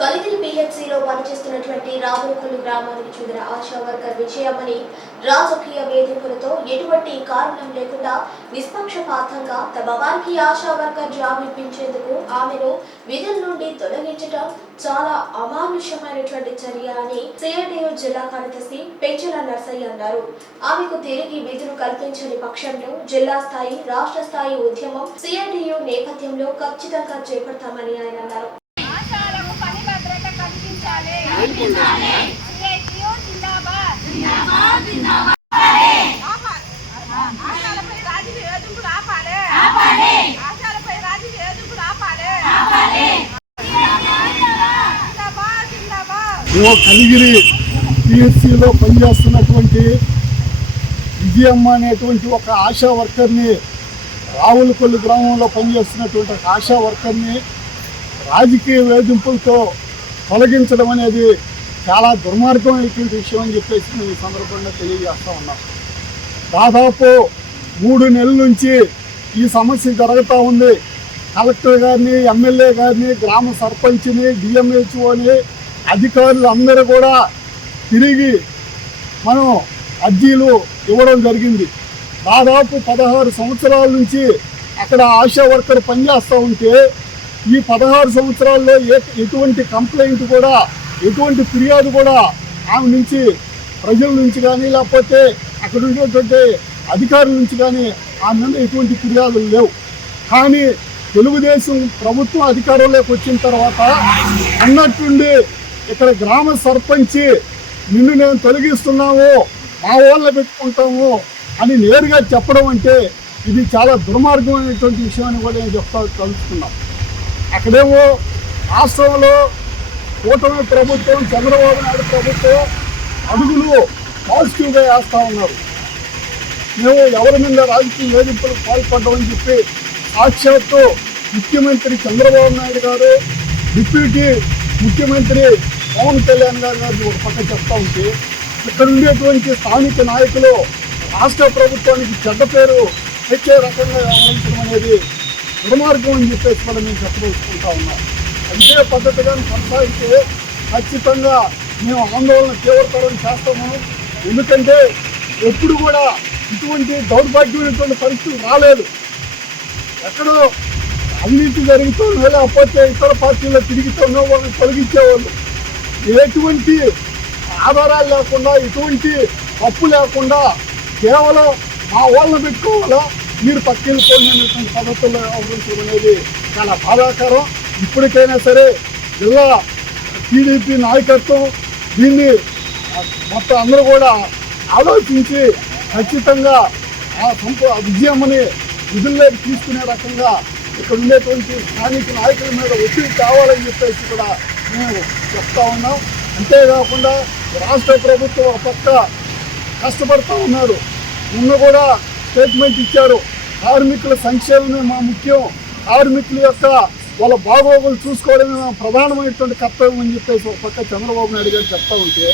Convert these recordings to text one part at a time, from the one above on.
కలిగిల్ పిహెచ్సిలో పనిచేస్తున్నటువంటి రావులకొల్లు గ్రామానికి చెందిన ఆశా వర్కర్ విజయమ్మని రాజకీయ వేధింపులతో ఎటువంటి కారణం లేకుండా నిష్పక్షపాతంగా తమ వారికి ఆశా వర్కర్ జాబ్ ఇప్పించేందుకు ఆమెను విధుల నుండి తొలగించడం చాలా అమానుష్యమైనటువంటి చర్య అని సిఐటియు జిల్లా కార్యదర్శి పెంచల నర్సయ్య అన్నారు. ఆమెకు తిరిగి విధులు కల్పించని పక్షంలో జిల్లా స్థాయి రాష్ట్ర స్థాయి ఉద్యమం సిఐటియు నేపథ్యంలో ఖచ్చితంగా చేపడతామని ఆయన అన్నారు. కలిగిరి పిఎస్సిలో పనిచేస్తున్నటువంటి విజయమ్మ అనేటువంటి ఒక ఆశా వర్కర్ని రావులకొల్లు గ్రామంలో పనిచేస్తున్నటువంటి ఒక ఆశా వర్కర్ని రాజకీయ వేధింపులతో తొలగించడం అనేది చాలా దుర్మార్గమైనటువంటి విషయం అని చెప్పేసి మేము ఈ సందర్భంగా తెలియజేస్తూ ఉన్నాం. దాదాపు మూడు నెలల నుంచి ఈ సమస్య జరుగుతూ ఉంది. కలెక్టర్ గారిని ఎమ్మెల్యే గారిని గ్రామ సర్పంచ్ని డిఎంహెచ్ఓని అధికారులు అందరూ కూడా తిరిగి మనం అర్జీలు ఇవ్వడం జరిగింది. దాదాపు పదహారు సంవత్సరాల నుంచి అక్కడ ఆశా వర్కర్ పనిచేస్తూ ఉంటే ఈ పదహారు సంవత్సరాల్లో ఎటువంటి కంప్లైంట్ కూడా ఎటువంటి ఫిర్యాదు కూడా ఆమె నుంచి ప్రజల నుంచి కానీ లేకపోతే అక్కడ ఉండేటువంటి అధికారుల నుంచి కానీ ఆమె మీద ఎటువంటి ఫిర్యాదులు లేవు. కానీ తెలుగుదేశం ప్రభుత్వం అధికారంలోకి వచ్చిన తర్వాత అన్నట్టుండి ఇక్కడ గ్రామ సర్పంచి నిన్ను నేను తొలగిస్తున్నాము మా వాళ్ళ పెట్టుకుంటాము అని నేరుగా చెప్పడం అంటే ఇది చాలా దుర్మార్గమైనటువంటి విషయం అని కూడా నేను చెప్తా తలుచుకున్నాను. అక్కడేమో రాష్ట్రంలో కూటమి ప్రభుత్వం చంద్రబాబు నాయుడు ప్రభుత్వం అడుగులు పాజిటివ్గా వేస్తూ ఉన్నారు. మేము ఎవరి మీద రాజకీయ వేధింపులకు పాల్పడ్డామని చెప్పి సాక్షాత్తు ముఖ్యమంత్రి చంద్రబాబు నాయుడు గారు డిప్యూటీ ముఖ్యమంత్రి పవన్ కళ్యాణ్ గారు గారిని ఒక పక్క చెప్తా ఉంటే ఇక్కడ ఉండేటువంటి స్థానిక నాయకులు రాష్ట్ర ప్రభుత్వానికి చెడ్డ పేరు తెచ్చే రకంగా వ్యవహరించడం అనేది దుర్మార్గం అని చెప్పేసి మనం మేము చెప్పదలుచుకుంటా ఉన్నాం. అదే పద్ధతిగా కొనసాగితే ఖచ్చితంగా మేము ఆందోళన తీవ్రతరం చేస్తాము. ఎందుకంటే ఎప్పుడు కూడా ఇటువంటి దౌర్భాగ్యమైనటువంటి పరిస్థితులు రాలేదు. ఎక్కడో అవినీతి జరుగుతుందో లేకపోతే ఇతర పార్టీలో తిరుగుతుందో వాళ్ళని తొలగించేవాళ్ళు. ఎటువంటి ఆధారాలు లేకుండా ఎటువంటి తప్పు లేకుండా కేవలం మా వాళ్ళని పెట్టుకోవాలా? మీరు పక్కెళ్ళిపోయిన పద్ధతుల్లో వ్యవహరించడం అనేది చాలా బాధాకరం. ఇప్పటికైనా సరే జిల్లా టీడీపీ నాయకత్వం దీన్ని మొత్తం అందరూ కూడా ఆలోచించి ఖచ్చితంగా ఆ సంప విజయమ్మని విధుల్లోకి తీసుకునే రకంగా ఇక్కడ ఉండేటువంటి స్థానిక నాయకుల మీద ఒత్తిడి కావాలని చెప్పేసి కూడా మేము చెప్తా ఉన్నాం. అంతేకాకుండా రాష్ట్ర ప్రభుత్వం ఒక పక్క కష్టపడుతూ ఉన్నారు. నిన్న కూడా స్టేట్మెంట్ ఇచ్చారు. కార్మికుల సంక్షేమమే మా ముఖ్యం. కార్మికుల యొక్క వాళ్ళ బాగోగులు చూసుకోవడమే మా ప్రధానమైనటువంటి కర్తవ్యం అని చెప్పేసి ఒక పక్క చంద్రబాబు నాయుడు గారు చెప్తా ఉంటే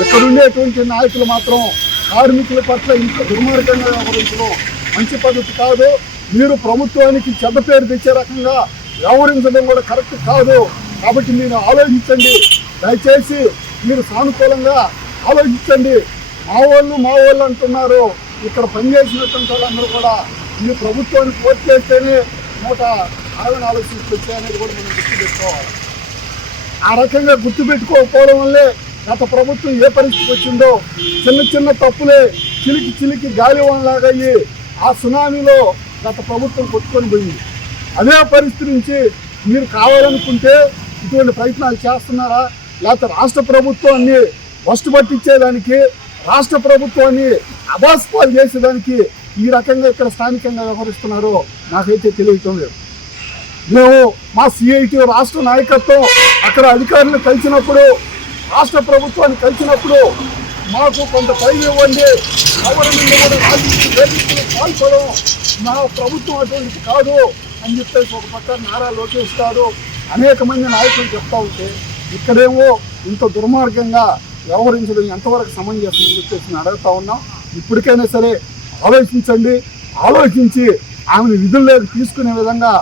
ఇక్కడ ఉండేటువంటి నాయకులు మాత్రం కార్మికుల పట్ల ఇంత దుర్మార్గంగా వ్యవహరించడం మంచి పద్ధతి కాదు. మీరు ప్రభుత్వానికి చెడ్డ పేరు తెచ్చే రకంగా వ్యవహరించడం కూడా కరెక్ట్ కాదు. కాబట్టి మీరు ఆలోచించండి. దయచేసి మీరు సానుకూలంగా ఆలోచించండి. మా వాళ్ళు మా వాళ్ళు అంటున్నారు. ఇక్కడ పనిచేసినటువంటి వాళ్ళందరూ కూడా ఈ ప్రభుత్వాన్ని ఓట్ చేస్తేనే నూట అరవై నాలుగు సీట్లు వచ్చాయనేది కూడా మనం గుర్తుపెట్టుకోవాలి ఆ రకంగా గుర్తుపెట్టుకోకపోవడం వల్లే గత ప్రభుత్వం ఏ పరిస్థితి వచ్చిందో చిన్న చిన్న తప్పులే చిలికి చిలికి గాలివానలాగా అయ్యి ఆ సునామీలో గత ప్రభుత్వం కొట్టుకొని పోయింది. అదే పరిస్థితి నుంచి మీరు కావాలనుకుంటే ఇటువంటి ప్రయత్నాలు చేస్తున్నారా? లేకపోతే రాష్ట్ర ప్రభుత్వాన్ని వస్తు పట్టించేదానికి రాష్ట్ర ప్రభుత్వాన్ని అబాస్పాలు చేసేదానికి ఈ రకంగా ఇక్కడ స్థానికంగా వ్యవహరిస్తున్నారో నాకైతే తెలియటం లేదు. మేము మా సిఐటి రాష్ట్ర నాయకత్వం అక్కడ అధికారులు కలిసినప్పుడు రాష్ట్ర ప్రభుత్వాన్ని కలిసినప్పుడు మాకు కొంత టైం ఇవ్వండి. ఎవరి పాల్పడం మా ప్రభుత్వం అటువంటిది కాదు అని చెప్పేసి ఒక పక్క నారా లోకేష్ గారు అనేక మంది నాయకులు చెప్తా ఉంటే ఇక్కడేమో ఇంత దుర్మార్గంగా వ్యవహరించడం ఎంతవరకు సమంజసం అని చెప్పేసి నేను అడుగుతా ఉన్నాం. ఇప్పటికైనా సరే ఆలోచించండి. ఆలోచించి ఆమెను విధుల్లోకి తీసుకునే విధంగా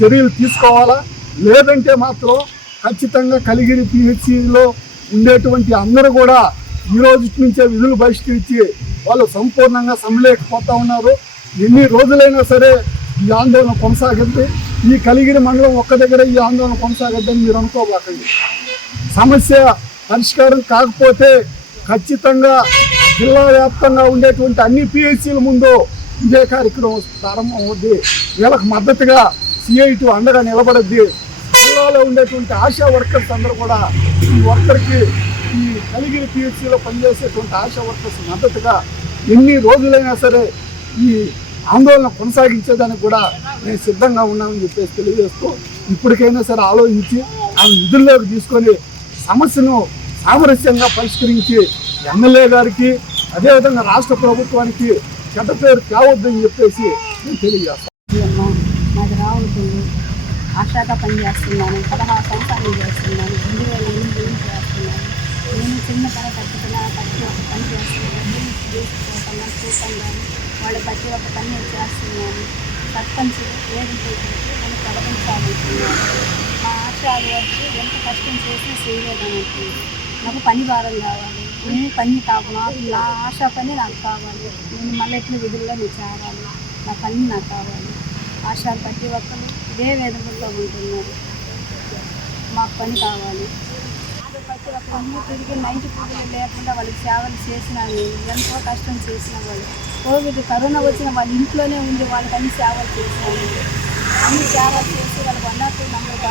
చర్యలు తీసుకోవాలా? లేదంటే మాత్రం ఖచ్చితంగా కలిగిరి పిహెచ్సిలో ఉండేటువంటి అందరూ కూడా ఈ రోజు నుంచే విధులు బహిష్కరించి వాళ్ళు సంపూర్ణంగా సమ్మెలేకపోతా ఉన్నారు. ఎన్ని రోజులైనా సరే ఈ ఆందోళన కొనసాగద్ది. ఈ కలిగిరి మండలం ఒక్క దగ్గర ఈ ఆందోళన కొనసాగద్దని మీరు అనుకోబాకండి. సమస్య పరిష్కారం కాకపోతే ఖచ్చితంగా జిల్లా వ్యాప్తంగా ఉండేటువంటి అన్ని పిహెచ్సిల ముందు ఇదే కార్యక్రమం ప్రారంభం అవుద్ది. వీళ్ళకి మద్దతుగా సిఐటి అండగా నిలబడద్ది. జిల్లాలో ఉండేటువంటి ఆశా వర్కర్స్ అందరూ కూడా ఈ వర్కర్కి ఈ కలిగిరి పిహెచ్సిలో పనిచేసేటువంటి ఆశా వర్కర్స్ మద్దతుగా ఎన్ని రోజులైనా సరే ఈ ఆందోళన కొనసాగించేదానికి కూడా నేను సిద్ధంగా ఉన్నానని చెప్పేసి తెలియజేస్తూ ఇప్పటికైనా సరే ఆలోచించి ఆ విధుల్లోకి తీసుకొని సమస్యను సామరస్యంగా పరిష్కరించి ఎమ్మెల్యే గారికి అదేవిధంగా రాష్ట్ర ప్రభుత్వానికి చెడ్డ పేరు కావద్దని చెప్పేసి నేను తెలియజేస్తాను. మాది రావులపల్లి. ఆశాగా పనిచేస్తున్నాను. పదహారు సంవత్సరాలు చేస్తున్నాను. రెండు వేల ఎనిమిది నుంచి చేస్తున్నాను. నేను చిన్న పని కట్టుకున్నా ప్రతి ఒక్క పని చేస్తున్నాను. చేసుకోకుండా చూడకుండా వాళ్ళు ప్రతి ఒక్క పని నేను చేస్తున్నాను. సర్పంచ్ ఏదంటే నన్ను తొలగించాలనుకున్నాను. మా ఆశాలు వచ్చి ఎంత కష్టం చేసినా చేయలేదని నాకు పని భారం కావాలి. నేను పని కావాలి? నా ఆశా పని నాకు కావాలి. నేను మళ్ళీ ఎట్లా విధుల్లో నేను చేరాలి? నా పని నాకు కావాలి. ఆశ ప్రతి ఒక్కరు ఇదే వేదముల్లో ఉంటున్నారు. మాకు పని కావాలి. ప్రతి ఒక్కరిని తిరిగి నైన్టీ పీరియడ్ లేకుండా వాళ్ళకి సేవలు చేసినా ఎంతో కష్టం చేసిన వాళ్ళు. కోవిడ్ కరోనా వచ్చిన వాళ్ళ ఇంట్లోనే ఉండి వాళ్ళకి అన్ని సేవలు చేసినాను అన్ని సేవలు చేసి వాళ్ళకి వన్ ఆర్ టూ నమ్మక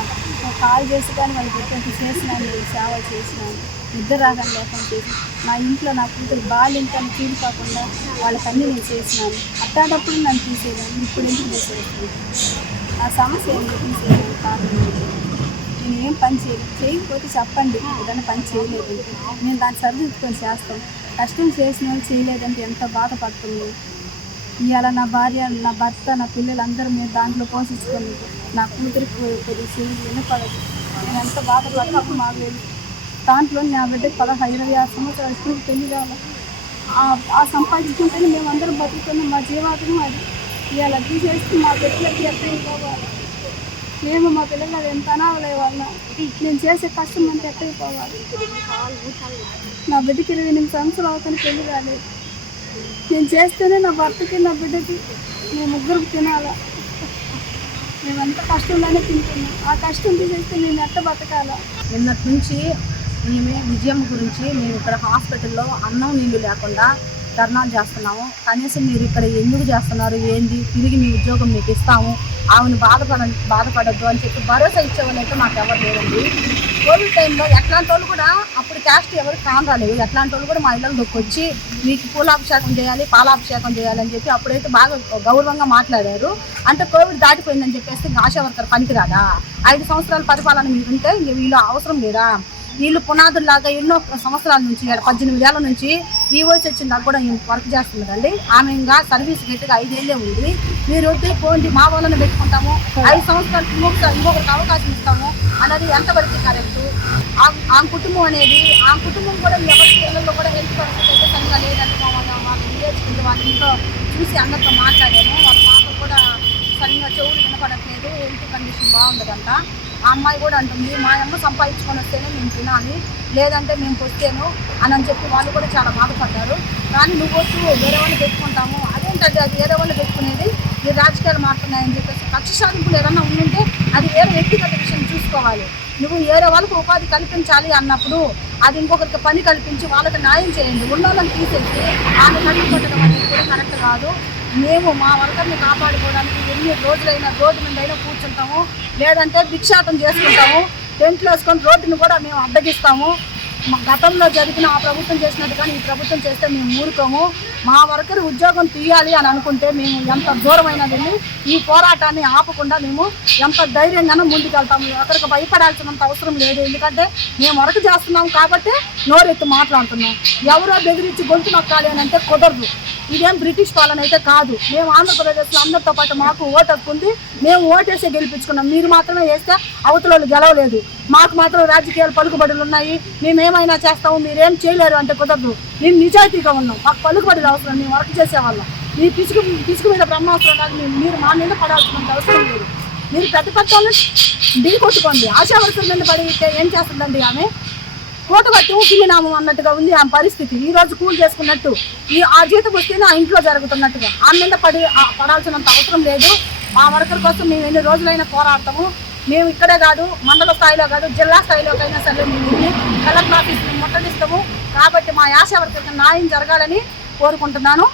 కాల్ చేసి కానీ వాళ్ళకి ఎటువంటి చేసినాను నేను సేవలు చేసినాను నిద్ర రాగం లేకుండా మా ఇంట్లో నా కూతురు బాలింతని ఫీల్ కాకుండా వాళ్ళకన్నీ నేను చేసినాను. అట్టాటప్పుడు నన్ను తీసేదాన్ని ఇప్పుడు ఎందుకు తీసేస్తాను ఆ సమస్య ఎందుకు తీసేదాన్ని కారణం నేను ఏం పని చేయలేదు చేయకపోతే చెప్పండి ఏదైనా పని చేయలేదు నేను దాన్ని సరిదిద్దుకొని చేస్తాను. కష్టం చేసిన వాళ్ళు చేయలేదంటే ఎంత బాధపడుతుంది ఇవాళ నా భార్య నా భర్త నా పిల్లలు అందరూ మీరు దాంట్లో పోషించుకొని నా కూతురికి కొద్దిగా చేయలేదు వినపడదు. నేను ఎంత బాధపడుతున్నప్పుడు మాకు లేదు దాంట్లో నా బిడ్డకి పదహైదు ఇరవై ఆరు సంవత్సరాలు స్కూల్కి పెళ్ళి కావాలి. ఆ- సంపాదించుకుంటేనే మేము అందరం బతుకుతున్నాం. మా జీవాతం అది. ఇవాళ తీసేసి మా బిడ్డలకి ఎక్కడ పోవాలి మేము మా పిల్లలు అది ఎంత అనావలే వాళ్ళ? నేను చేసే కష్టం అంటే ఎక్కడికి పోవాలి నా బిడ్డకి ఇరవై ఎనిమిది సంవత్సరాలు అవుతాను పెళ్ళి కాలేదు. నేను చేస్తేనే నా భర్తకి నా బిడ్డకి మేము ముగ్గురికి తినాలా? మేమంతా కష్టంలోనే తింటున్నాం. ఆ కష్టం తీసేస్తే నేను ఎట్ట బతకాలా? నిన్నటి నుంచి ఈమె విజయం గురించి మేము ఇక్కడ హాస్పిటల్లో అన్నం నీళ్ళు లేకుండా ధర్నాలు చేస్తున్నాము. కనీసం మీరు ఇక్కడ ఎందుకు చేస్తున్నారు? ఏంది? తిరిగి మీ ఉద్యోగం మీకు ఇస్తాము. ఆమెను బాధపడ బాధపడద్దు అని చెప్పి భరోసా ఇచ్చేవాళ్ళు అయితే మాకు ఎవరు లేదండి కోవిడ్ టైంలో ఎట్లాంటి వాళ్ళు కూడా అప్పుడు క్యాస్ట్ ఎవరు కాన్ రాలేదు. ఎట్లాంటి వాళ్ళు కూడా మా ఇళ్ళకి దొక్కొచ్చి మీకు పూలాభిషేకం చేయాలి పాలాభిషేకం చేయాలి అని చెప్పి అప్పుడైతే బాగా గౌరవంగా మాట్లాడారు. అంటే కోవిడ్ దాటిపోయిందని చెప్పేసి ఆశా వర్కర్ పనికిరాదా? ఐదు సంవత్సరాల పరిపాలన మీరు ఉంటే ఇంక వీళ్ళు అవసరం లేదా? వీళ్ళు పునాదుల్లాగా ఎన్నో సంవత్సరాల నుంచి పద్దెనిమిది ఏళ్ళ నుంచి ఈ వయసు వచ్చిన దాకా కూడా ఈమె వర్క్ చేస్తున్నదండి. ఆమె ఇంకా సర్వీస్ గట్టిగా ఐదేళ్ళే ఉంది. మీరు వద్దు పోండి మా వాళ్ళని పెట్టుకుంటాము. ఐదు సంవత్సరాలకు ఇంకొకసారి ఇంకొకరికి అవకాశం ఇస్తాము అన్నది ఎంతవరకు కరెక్ట్? ఆ కుటుంబం అనేది ఆ కుటుంబం కూడా ఎవరికి ఇళ్ళల్లో కూడా హెల్త్ పరిస్థితి అయితే సరిగా లేదంటే మా వాళ్ళ విలేజ్ కింద వాళ్ళ ఇంట్లో చూసి అందరితో మాట్లాడాము. వాళ్ళ పాప కూడా సరిగ్గా చెవులు వినపడట్లేదు. హెల్త్ కండిషన్ బాగుండదంట. ఆ అమ్మాయి కూడా అంటుంది మా అమ్మ సంపాదించుకొని వస్తేనే మేము తినాలి లేదంటే మేము పొస్తేను అని అని చెప్పి వాళ్ళు కూడా చాలా బాధపడ్డారు. కానీ నువ్వు వచ్చి వేరే వాళ్ళు పెట్టుకుంటాము. అదేంటంటే అది వేరే వాళ్ళు పెట్టుకునేది ఈ రాజకీయాలు మారుతున్నాయని చెప్పేసి కక్ష సాధింపులు ఏదన్నా ఉండుంటే అది వేరే వ్యక్తిగత విషయం చూసుకోవాలి. నువ్వు వేరే వాళ్ళకు ఉపాధి కల్పించాలి అన్నప్పుడు అది ఇంకొకరికి పని కల్పించి వాళ్ళకి న్యాయం చేయండి. ఉన్న వాళ్ళని తీసేసి వాళ్ళు కడుపు కొట్టడం అనేది కూడా కరెక్ట్ కాదు. మేము మా వర్కర్ని కాపాడుకోవడానికి ఎన్ని రోజులైనా రోడ్డు మీద అయినా కూర్చుంటాము లేదంటే భిక్షాటం చేసుకుంటాము టెంట్లు వేసుకొని రోడ్డును కూడా మేము అడ్డగిస్తాము. మా గతంలో జరిగిన ఆ ప్రభుత్వం చేసినట్టు కానీ ఈ ప్రభుత్వం చేస్తే మేము ఊరుకోము. మా వర్కర్ ఉద్యోగం తీయాలి అని అనుకుంటే మేము ఎంత దూరమైనా వెళ్ళి ఈ పోరాటాన్ని ఆపకుండా మేము ఎంత ధైర్యంగానూ ముందుకెళ్తాము. ఒకరికి భయపడాల్సినంత అవసరం లేదు. ఎందుకంటే మేము వర్క్ చేస్తున్నాం కాబట్టి నోరెత్తి మాట్లాడుతున్నాం. ఎవరో బెదిరించి గొంతు నొక్కాలి అని అంటే కుదరదు. ఇదేం బ్రిటిష్ పాలన అయితే కాదు. మేము ఆంధ్రప్రదేశ్లో అందరితో పాటు మాకు ఓటు హక్కు ఉంది. మేము ఓటేసే గెలిపించుకున్నాం. మీరు మాత్రమే వేస్తే అవతల గెలవలేదు. మాకు మాత్రం రాజకీయాలు పలుకుబడులు ఉన్నాయి. మేమేమైనా చేస్తాము మీరేం చేయలేరు అంటే కుదరదు. మేము నిజాయితీగా ఉన్నాం. మాకు పలుకుబడులు అవసరం. మేము వర్క్ చేసేవాళ్ళం. మీ పిసుకు పిసుకు మీద బ్రహ్మాస్త్రం కాదు మీరు మా మీద పడాల్సినంత అవసరం లేదు. మీరు పెద్ద ఢీ కొట్టుకోండి. ఆశా మీద పడితే ఏం చేస్తుందండి ఆమె? కోటుగా తూకినాము అన్నట్టుగా ఉంది ఆమె పరిస్థితి. ఈ రోజు కూల్ చేసుకున్నట్టు ఈ ఆ జీతం వస్తేనే ఆ ఇంట్లో జరుగుతున్నట్టుగా. ఆమె మీద పడి పడాల్సినంత అవసరం లేదు. మా వర్కర్ కోసం మేము ఎన్ని రోజులైనా పోరాడతాము. మేము ఇక్కడే కాదు మండల స్థాయిలో కాదు జిల్లా స్థాయిలోకైనా సరే మేము వెళ్ళి కలెక్టర్ ఆఫీస్ని ముట్టడిస్తాము. కాబట్టి మా యాశ వర్కర్కి న్యాయం జరగాలని కోరుకుంటున్నాను.